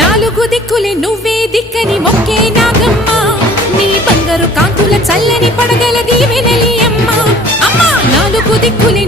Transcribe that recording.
నాలుగు దిక్కులే నువ్వే దిక్కని మొక్కే నాగమ్మ నీ బంగారు కాంతుల చల్లని పడగల దీవెనలి అమ్మ అమ్మ నాలుగు దిక్కులే